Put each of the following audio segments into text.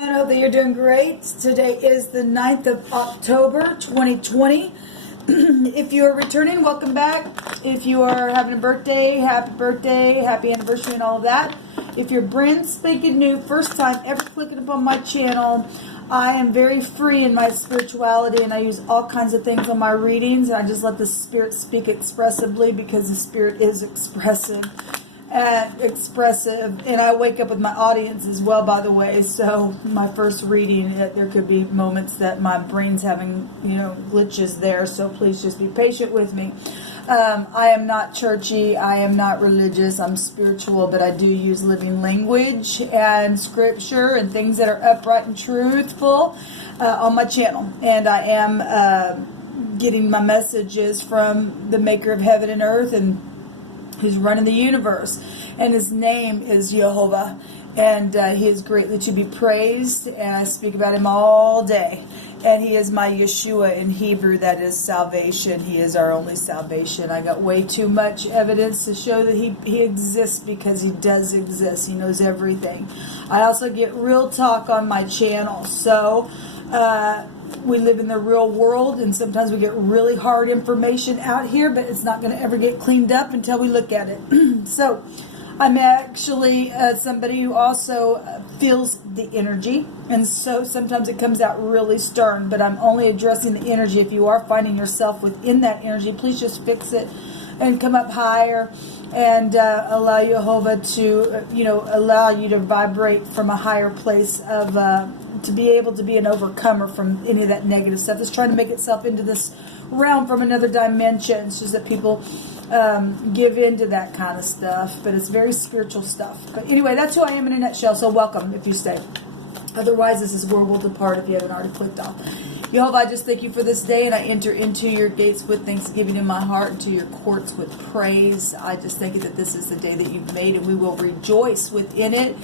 I know that you're doing great. Today is the 9th of October, 2020. If you are returning, welcome back. If you are having a birthday, happy anniversary and all of that. If you're brand spanking new, first time ever clicking upon my channel, I am very free in my spirituality and I use all kinds of things on my readings and I just let the Spirit speak expressively because the Spirit is expressive. And I wake up with my audience as well, by the way. So my first reading, there could be moments that my brain's having glitches there, so please just be patient with me. I am not churchy, I am not religious, I'm spiritual, but I do use living language and scripture and things that are upright and truthful on my channel. And I am getting my messages from the maker of heaven and earth and who's running the universe, and his name is Jehovah, and he is greatly to be praised, and I speak about him all day, and he is my Yeshua in Hebrew, that is salvation. He is our only salvation. I got way too much evidence to show that he exists because he does exist. He knows everything. I also get real talk on my channel, so we live in the real world, and sometimes we get really hard information out here, but it's not going to ever get cleaned up until we look at it. So I'm actually somebody who also feels the energy, and so sometimes it comes out really stern, but I'm only addressing the energy. If you are finding yourself within that energy, please just fix it and come up higher and allow Jehovah to, allow you to vibrate from a higher place of to be able to be an overcomer from any of that negative stuff that's trying to make itself into this realm from another dimension. It's just that people give into that kind of stuff, but it's very spiritual stuff. But anyway, that's who I am in a nutshell, so welcome if you stay. Otherwise, this is where we'll depart if you haven't already clicked off. Jehovah, I just thank you for this day, and I enter into your gates with thanksgiving in my heart, into your courts with praise. I just thank you that this is the day that you've made, and we will rejoice within it.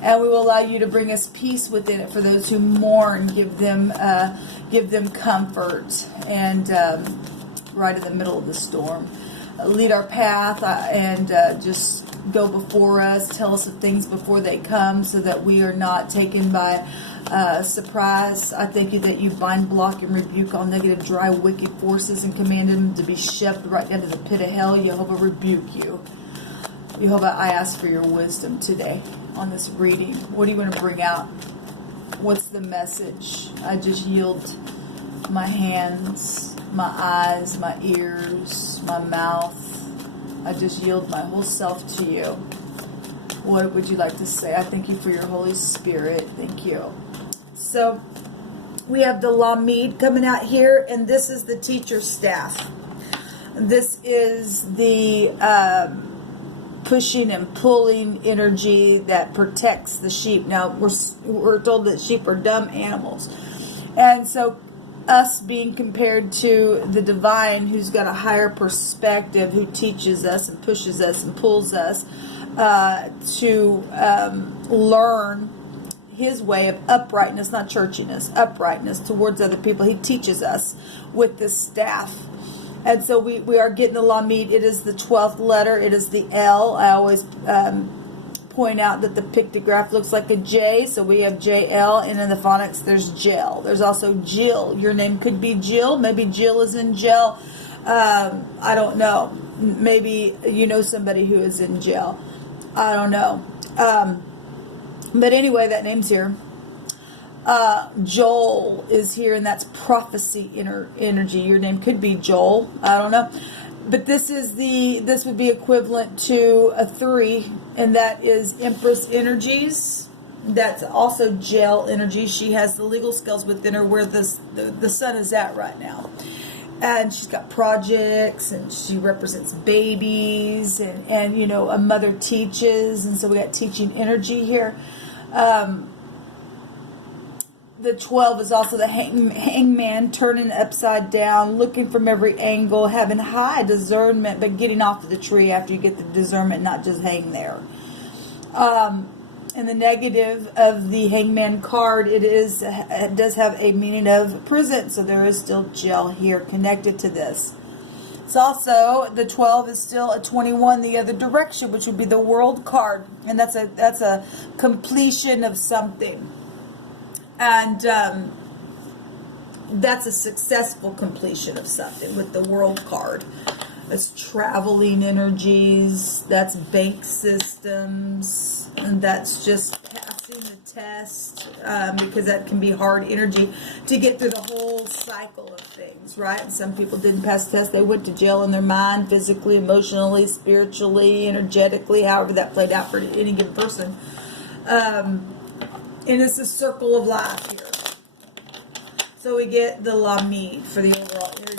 And we will allow you to bring us peace within it for those who mourn. Give them comfort, and right in the middle of the storm, lead our path and just go before us. Tell us of things before they come, so that we are not taken by surprise. I thank you that you bind, block, and rebuke all negative, dry, wicked forces and command them to be shoved right into the pit of hell. Jehovah, rebuke you. Jehovah, I ask for your wisdom today on this reading. What do you want to bring out? What's the message? I just yield my hands, my eyes, my ears, my mouth. I just yield my whole self to you. What would you like to say? I thank you for your Holy Spirit. Thank you. So we have the Lamed coming out here, and this is the teacher staff. This is the pushing and pulling energy that protects the sheep. Now, we're told that sheep are dumb animals. And so us being compared to the divine, who's got a higher perspective, who teaches us and pushes us and pulls us to learn his way of uprightness, not churchiness, uprightness towards other people. He teaches us with this staff. And so we are getting the Lamed. It is the 12th letter. It is the L. I always point out that the pictograph looks like a J. So we have JL. And in the phonics, there's Jill. There's also Jill. Your name could be Jill. Maybe Jill is in jail. I don't know. Maybe you know somebody who is in jail. I don't know. But anyway, that name's here. Joel is here, and that's prophecy energy. Your name could be Joel. I don't know. But this would be equivalent to a 3, and that is Empress energies. That's also Jail energy. She has the legal skills within her where the sun is at right now. And she's got projects, and she represents babies, and a mother teaches, and so we got teaching energy here. The 12 is also the hangman, turning upside down, looking from every angle, having high discernment, but getting off of the tree after you get the discernment, not just hang there. And the negative of the hangman card, it does have a meaning of prison, so there is still jail here connected to this. It's also, the 12 is still a 21 the other direction, which would be the world card, and that's a completion of something. And that's a successful completion of something with the World card. That's traveling energies, that's bank systems, and that's just passing the test, because that can be hard energy to get through the whole cycle of things, right? And some people didn't pass the test. They went to jail in their mind, physically, emotionally, spiritually, energetically, however that played out for any given person. And it's a circle of life here. So we get the Lamid for the overall energy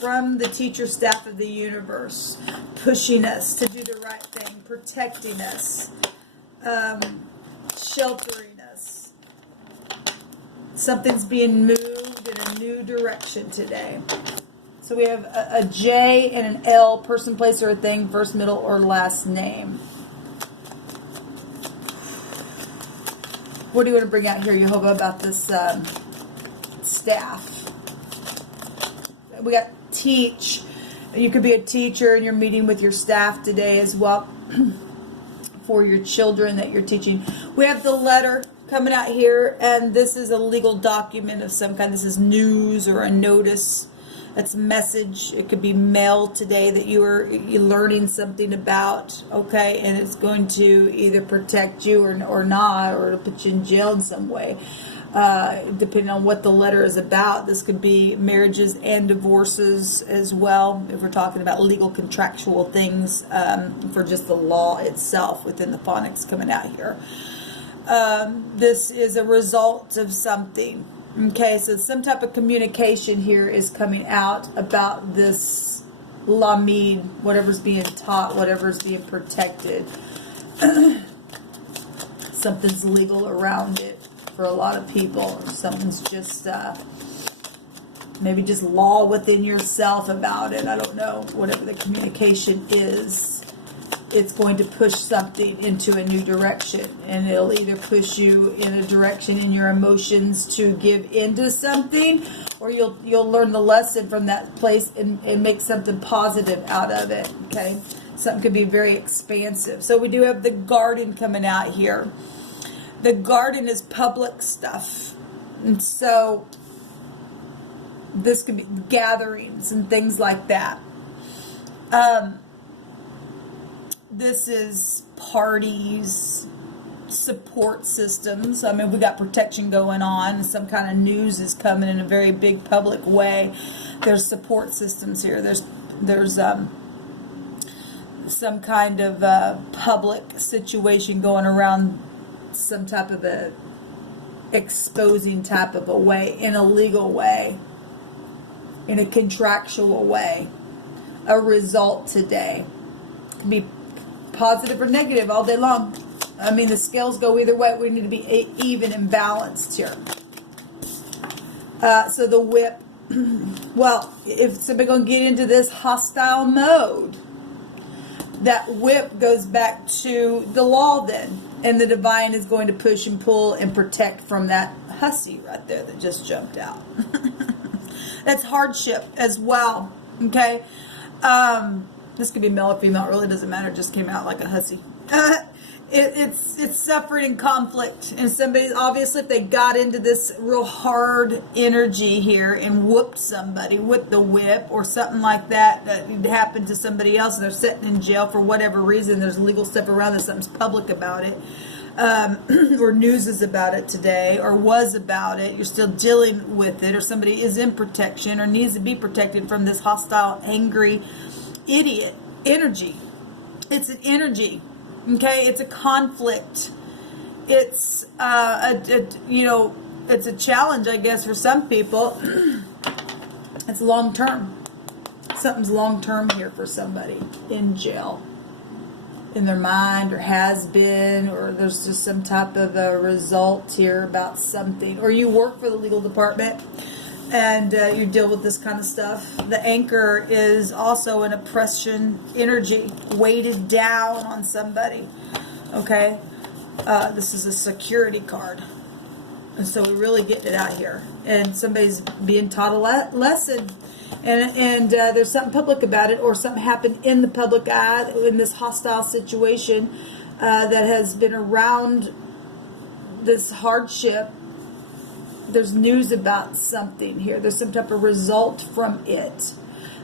from the teacher staff of the universe, pushing us to do the right thing, protecting us, sheltering us. Something's being moved in a new direction today. So we have a J and an L, person, place, or a thing, first, middle, or last name. What do you want to bring out here, Jehovah, about this staff? We got teach. You could be a teacher and you're meeting with your staff today as well for your children that you're teaching. We have the letter coming out here, and this is a legal document of some kind. This is news or a notice. That's a message. It could be mail today that you're learning something about, okay, and it's going to either protect you or not, or to put you in jail in some way. Depending on what the letter is about. This could be marriages and divorces as well, if we're talking about legal contractual things, for just the law itself within the phonics coming out here. This is a result of something. Okay, so some type of communication here is coming out about this Lamid, whatever's being taught, whatever's being protected. Something's legal around it for a lot of people. Something's just maybe just law within yourself about it. I don't know. Whatever the communication is, it's going to push something into a new direction, and it'll either push you in a direction in your emotions to give into something, or you'll learn the lesson from that place and make something positive out of it. Okay, something could be very expansive. So we do have the garden coming out here. The garden is public stuff, and so this could be gatherings and things like that. This is parties, support systems. I mean, we got protection going on. Some kind of news is coming in a very big public way. There's support systems here. There's some kind of public situation going around, some type of a exposing type of a way, in a legal way, in a contractual way. A result today can be positive or negative all day long. I mean, the scales go either way. We need to be even and balanced here. So the whip, well, if somebody's going to get into this hostile mode, that whip goes back to the law then. And the divine is going to push and pull and protect from that hussy right there that just jumped out. That's hardship as well. Okay. This could be male or female. It really doesn't matter. It just came out like a hussy. It's suffering and conflict. And somebody, obviously, if they got into this real hard energy here and whooped somebody with the whip or something like that, that happened to somebody else and they're sitting in jail for whatever reason, there's legal stuff around that, something's public about it, or news is about it today, or was about it, you're still dealing with it, or somebody is in protection or needs to be protected from this hostile, angry, idiot energy. It's an energy. Okay, it's a conflict. It's it's a challenge, I guess, for some people. It's long term. Something's long term here for somebody in jail, in their mind, or has been, or there's just some type of a result here about something. Or you work for the legal department and you deal with this kind of stuff. The anchor is also an oppression energy, weighted down on somebody. Okay, this is a security card, and so we really get it out here. And somebody's being taught a lesson, and there's something public about it, or something happened in the public eye in this hostile situation that has been around this hardship There's news about something here. There's some type of result from it.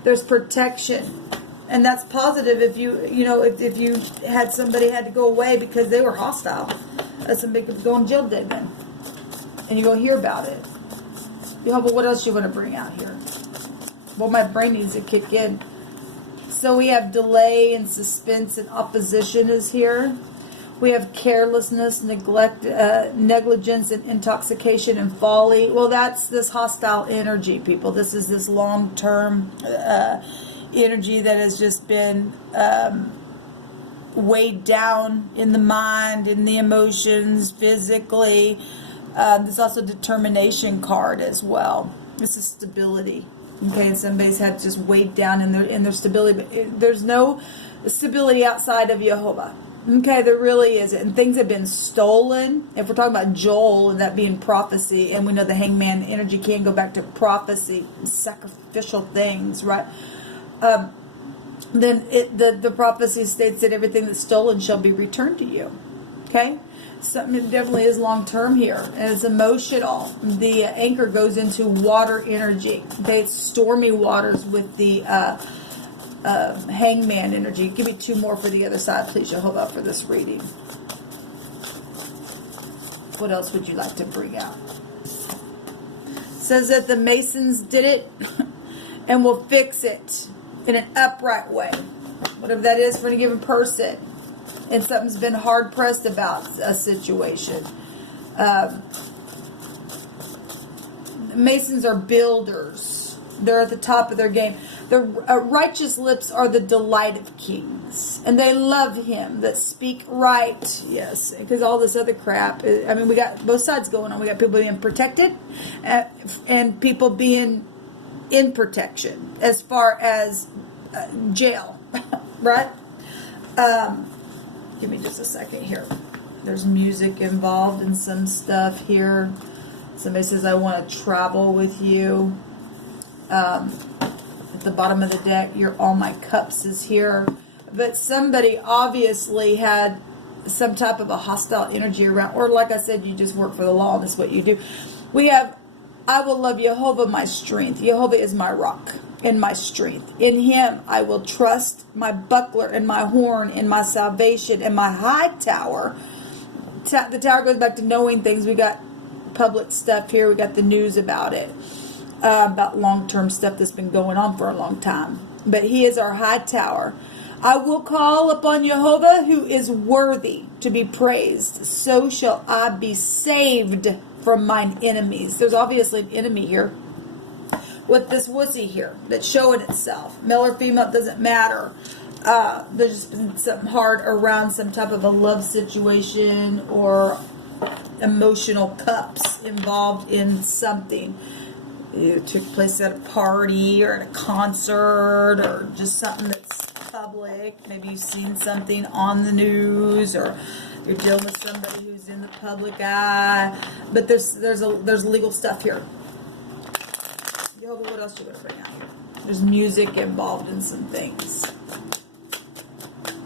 There's protection. And that's positive if if you had somebody had to go away because they were hostile. Somebody could go in jail dead then. And you go hear about it. But what else you want to bring out here? Well, my brain needs to kick in. So we have delay and suspense and opposition is here. We have carelessness, neglect, negligence, and intoxication and folly. Well, that's this hostile energy, people. This is this long-term energy that has just been weighed down in the mind, in the emotions, physically. There's also determination card as well. This is stability. Okay, and somebody's had just weighed down in their stability. But there's no stability outside of Jehovah. Okay, there really isn't. And things have been stolen. If we're talking about Joel and that being prophecy, and we know the hangman energy can go back to prophecy, sacrificial things, right? Then the prophecy states that everything that's stolen shall be returned to you. Okay? Something that definitely is long term here. And it's emotional. The anchor goes into water energy. Okay, it's stormy waters with the hangman energy. Give me 2 more for the other side, please, Jehovah, for this reading. What else would you like to bring out? It says that the Masons did it and will fix it in an upright way. Whatever that is for any given person. And something's been hard pressed about a situation. Masons are builders. They're at the top of their game. The righteous lips are the delight of kings, and they love him that speak right. Yes, because all this other crap. I mean, we got both sides going on. We got people being protected, and people being in protection as far as jail, right? Give me just a second here. There's music involved in some stuff here. Somebody says, I want to travel with you. At the bottom of the deck, All My Cups is here. But somebody obviously had some type of a hostile energy around. Or like I said, you just work for the law. And that's what you do. We have, I will love Jehovah my strength. Jehovah is my rock and my strength. In him I will trust, my buckler and my horn and my salvation and my high tower. The tower goes back to knowing things. We got public stuff here. We got the news about it. About long-term stuff that's been going on for a long time. But he is our high tower. I will call upon Jehovah who is worthy to be praised. So shall I be saved from mine enemies. There's obviously an enemy here with this wussy here that's showing itself. Male or female, it doesn't matter. There's just been something hard around some type of a love situation or emotional cups involved in something. It took place at a party or at a concert or just something that's public. Maybe you've seen something on the news or you're dealing with somebody who's in the public eye. But there's legal stuff here. What else are you going to bring out here? There's music involved in some things.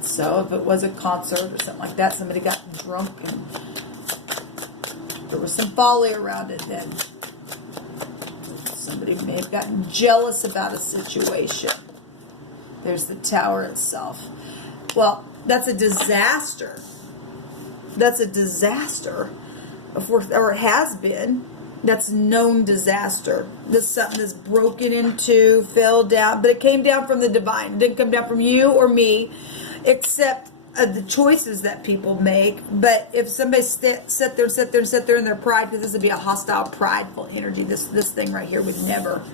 So if it was a concert or something like that, somebody got drunk and there was some folly around it then. Somebody may have gotten jealous about a situation. There's the tower itself. Well, that's a disaster. That's a disaster. Or it has been. That's known disaster. This is something that's broken into, fell down, but it came down from the divine. It didn't come down from you or me, except the choices that people make. But if somebody sit there in their pride, because this would be a hostile, prideful energy. This thing right here would never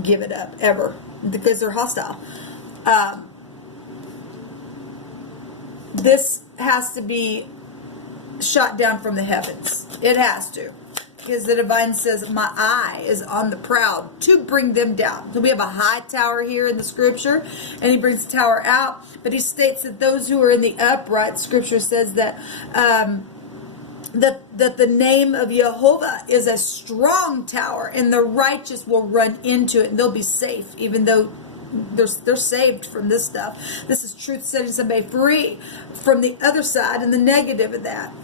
give it up, ever, because they're hostile. This has to be shot down from the heavens. It has to. Because the divine says, my eye is on the proud to bring them down. So we have a high tower here in the scripture, and he brings the tower out. But he states that those who are in the upright, scripture says that that the name of Jehovah is a strong tower, and the righteous will run into it, and they'll be safe, even though they're saved from this stuff. This is truth setting somebody free from the other side and the negative of that.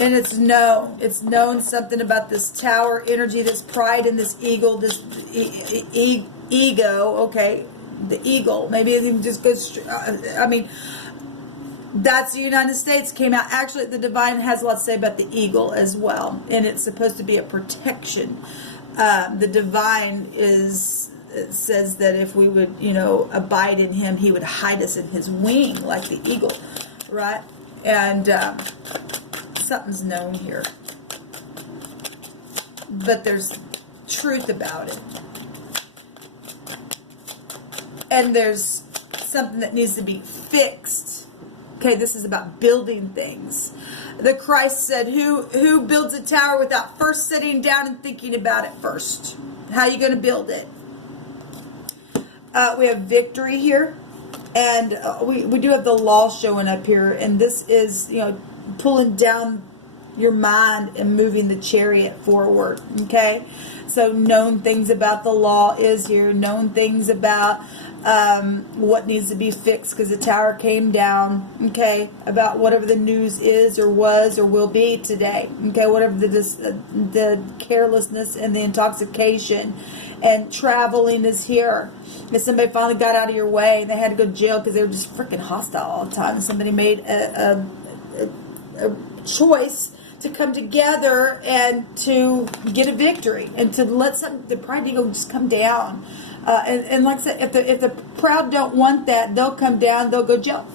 And it's known something about this tower energy, this pride and this eagle, this ego. Okay, the eagle. Maybe it even just goes. I mean, that's the United States came out. Actually, the divine has a lot to say about the eagle as well, and it's supposed to be a protection. The divine says that if we would, abide in him, he would hide us in his wing like the eagle, right? And something's known here, but there's truth about it, and there's something that needs to be fixed. Okay, this is about building things. The Christ said, who builds a tower without first sitting down and thinking about it first? How are you going to build it? We have victory here, and we do have the law showing up here, and this is, pulling down your mind and moving the chariot forward. Okay, so known things about the law is here, known things about what needs to be fixed because the tower came down. Okay, about whatever the news is or was or will be today. Okay, whatever the carelessness and the intoxication and traveling is here. If somebody finally got out of your way and they had to go to jail because they were just freaking hostile all the time, and somebody made a choice to come together and to get a victory and to let the pride ego just come down. And like I said, if the proud don't want that, they'll come down, they'll go jail.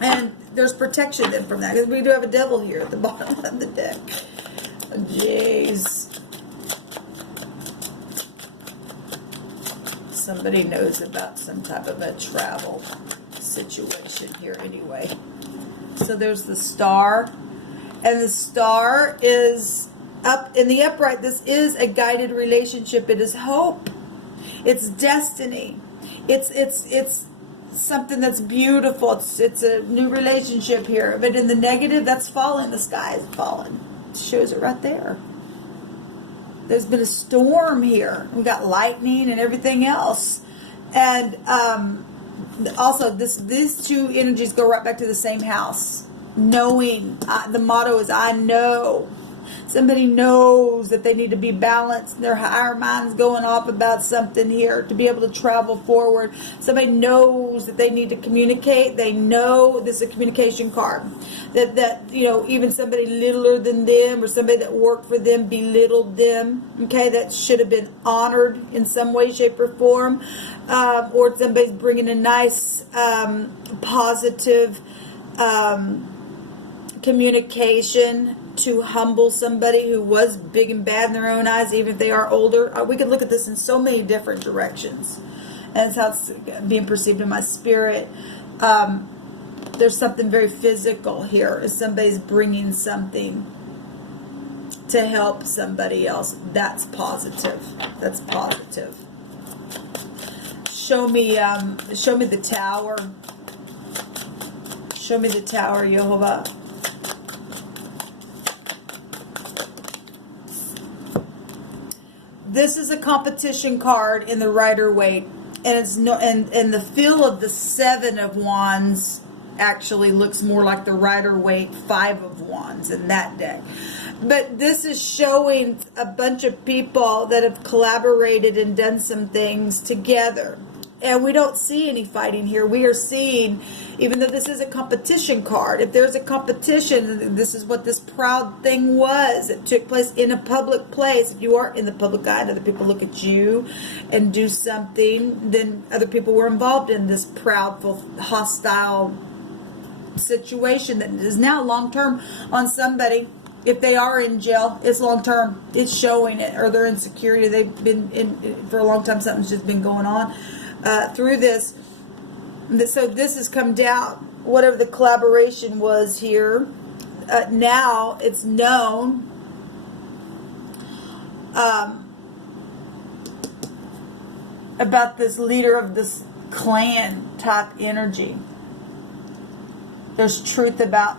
And there's protection then from that, because we do have a devil here at the bottom of the deck. Jeez. Somebody knows about some type of a travel situation here anyway. So there's the star, and the star is up in the upright. This is a guided relationship. It is hope. It's destiny. It's something that's beautiful. It's a new relationship here. But in the negative, that's fallen. The sky is fallen. It shows it right there. There's been a storm here. We got lightning and everything else. And also, these two energies go right back to the same house. Knowing. The motto is, I know. Somebody knows that they need to be balanced. Their higher mind's going off about something here to be able to travel forward. Somebody knows that they need to communicate. They know this is a communication card. That even somebody littler than them or somebody that worked for them belittled them. Okay, that should have been honored in some way, shape, or form. Or somebody's bringing a nice, positive communication to humble somebody who was big and bad in their own eyes, even if they are older. We could look at this in so many different directions. And that's how it's being perceived in my spirit. There's something very physical here. If somebody's bringing something to help somebody else, that's positive. That's positive. Show me the tower. Show me the tower, Jehovah. This is a competition card in the Rider-Waite, and it's and the feel of the 7 of Wands actually looks more like the Rider-Waite 5 of Wands in that deck. But this is showing a bunch of people that have collaborated and done some things together. And we don't see any fighting here. We are seeing, even though this is a competition card, if there's a competition, this is what this proud thing was. It took place in a public place. If you are in the public eye and other people look at you and do something, then other people were involved in this proudful, hostile situation that is now long-term on somebody. If they are in jail, it's long-term. It's showing it. Or they're in security. They've been in for a long time. Something's just been going on. Through this, so this has come down. Whatever the collaboration was here, now it's known. About this leader of this clan type energy. There's truth about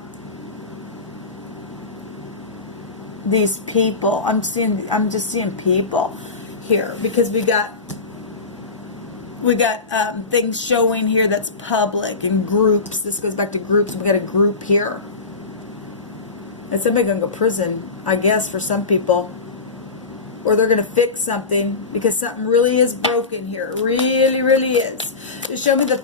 these people. I'm just seeing people here because we got things showing here that's public and groups. This goes back to groups. We got a group here. And somebody's going to go to prison, I guess, for some people. Or they're going to fix something because something really is broken here. Really, really is. Just show me the...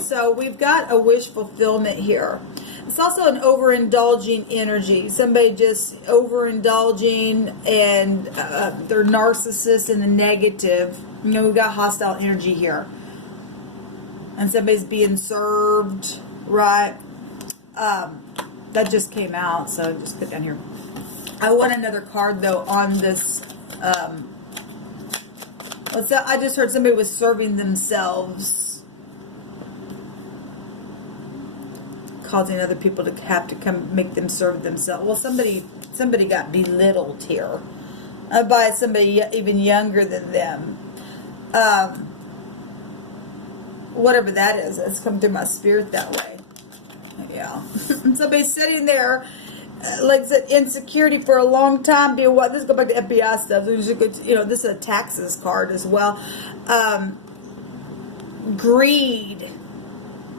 So we've got a wish fulfillment here. It's also an overindulging energy. Somebody just overindulging and they're narcissists in the negative. You know, we've got hostile energy here. And somebody's being served, right? That just came out, so just put down here. I want another card, though, on this. What's that? I just heard somebody was serving themselves. Causing other people to have to come make them serve themselves. Well, somebody got belittled here by somebody even younger than them. Whatever that is, it's come through my spirit that way. Yeah, somebody's sitting there, like I said, insecurity for a long time. Being what? Let's go back to FBI stuff. You know, this is a taxes card as well. Greed.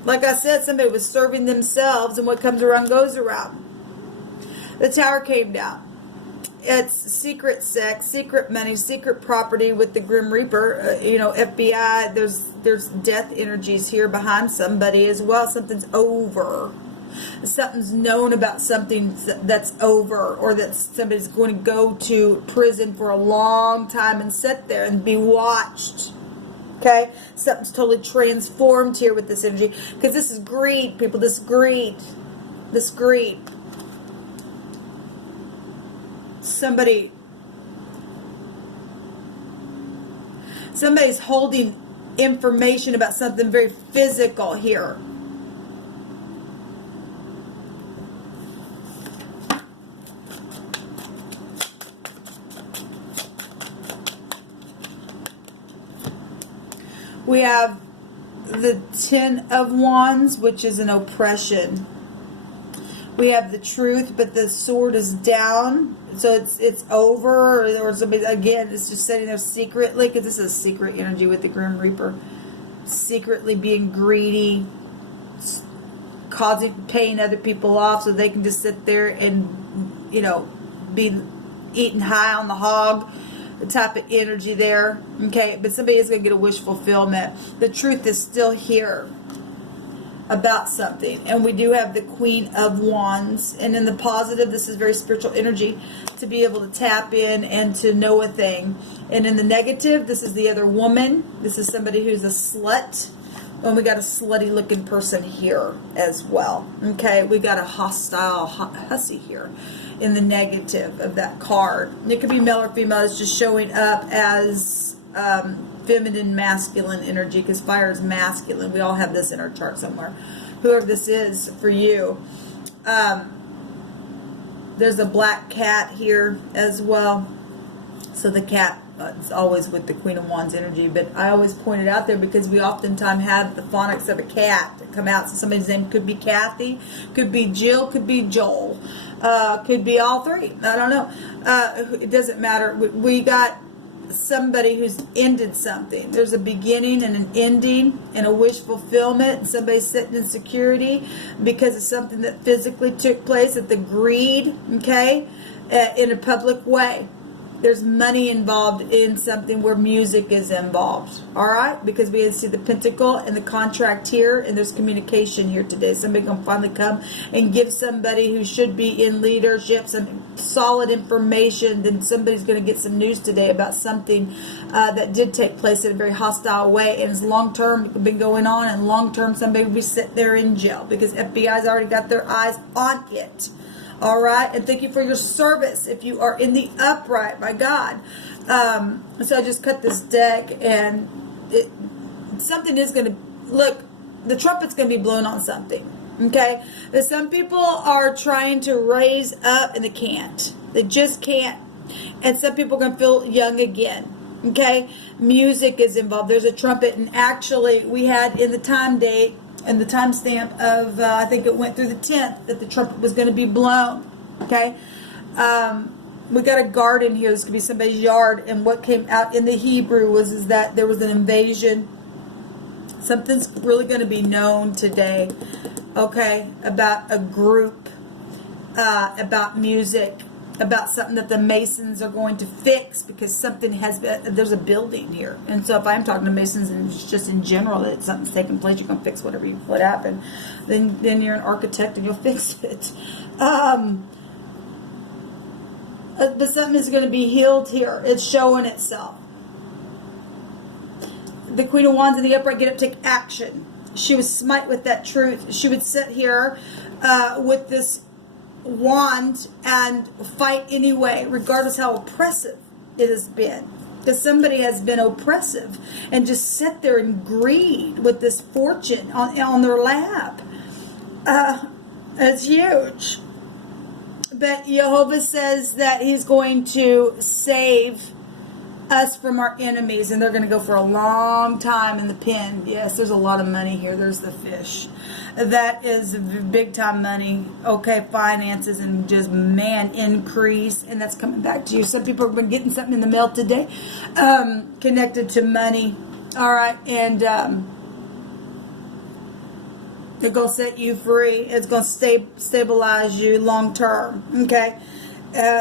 Like I said, somebody was serving themselves, and what comes around goes around. The Tower came down. It's secret sex, secret money, secret property with the Grim Reaper. You know, FBI, there's death energies here behind somebody as well. Something's over. Something's known about something that's over, or that somebody's going to go to prison for a long time and sit there and be watched. Okay, something's totally transformed here with this energy, because this is greed, people. This greed. Somebody's holding information about something very physical here. We have the Ten of Wands, which is an oppression. We have the Truth, but the sword is down, so it's over, or somebody, again, it's just sitting there secretly, because this is a secret energy with the Grim Reaper. Secretly being greedy, paying other people off so they can just sit there and, you know, be eating high on the hog. The type of energy there. Okay, but somebody is going to get a wish fulfillment. The truth is still here about something. And we do have the Queen of Wands. And in the positive, this is very spiritual energy to be able to tap in and to know a thing. And in the negative, this is the other woman. This is somebody who's a slut. And we got a slutty looking person here as well. Okay, we got a hostile hussy here in the negative of that card. It could be male or female. It's just showing up as feminine, masculine energy, because fire is masculine. We all have this in our chart somewhere. Whoever this is for you. There's a black cat here as well. So the cat is always with the Queen of Wands energy, but I always point it out there because we oftentimes have the phonics of a cat that come out. So somebody's name could be Kathy, could be Jill, could be Joel, could be all three. I don't know. It doesn't matter. We got somebody who's ended something. There's a beginning and an ending and a wish fulfillment, and somebody's sitting in security because of something that physically took place at the greed, okay, in a public way. There's money involved in something where music is involved, all right? Because we see the pentacle and the contract here, and there's communication here today. Somebody can finally come and give somebody who should be in leadership some solid information. Then somebody's going to get some news today about something that did take place in a very hostile way, and it's long-term been going on, and long-term somebody will be sitting there in jail because FBI's already got their eyes on it. All right, and thank you for your service if you are in the upright, my God. So I just cut this deck, and something is going to, look, the trumpet's going to be blown on something, okay? But some people are trying to raise up, and they can't. They just can't. And some people are going to feel young again, okay? Music is involved. There's a trumpet, and actually we had in the time date, and the timestamp of, I think it went through the 10th, that the trumpet was going to be blown, okay? We got a garden here. This could be somebody's yard, and what came out in the Hebrew is that there was an invasion. Something's really going to be known today. okay, about a group, about music, about something that the Masons are going to fix because something has been, there's a building here. And so if I'm talking to Masons and just in general that something's taking place, you're going to fix what happened, then you're an architect and you'll fix it. But something is going to be healed here. It's showing itself. The Queen of Wands in the upright, get up, take action. She was smite with that truth. She would sit here with this wand and fight anyway, regardless how oppressive it has been. Because somebody has been oppressive and just sit there in greed with this fortune on their lap. It's huge. But Jehovah says that he's going to save us from our enemies, and they're going to go for a long time in the pen. Yes, there's a lot of money here. There's the fish. That is big time money. Okay, finances and just increase, and that's coming back to you. Some people have been getting something in the mail today connected to money. All right, and it's going to set you free. It's going to stabilize you long term. Okay.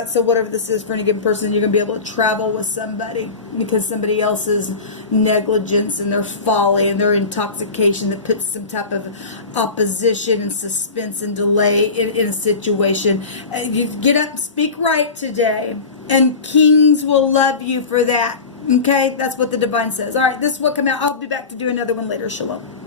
So whatever this is for any given person, you're going to be able to travel with somebody because somebody else's negligence and their folly and their intoxication that puts some type of opposition and suspense and delay in a situation. You get up and speak right today, and kings will love you for that. Okay, that's what the divine says. All right, this is what come out. I'll be back to do another one later. Shalom.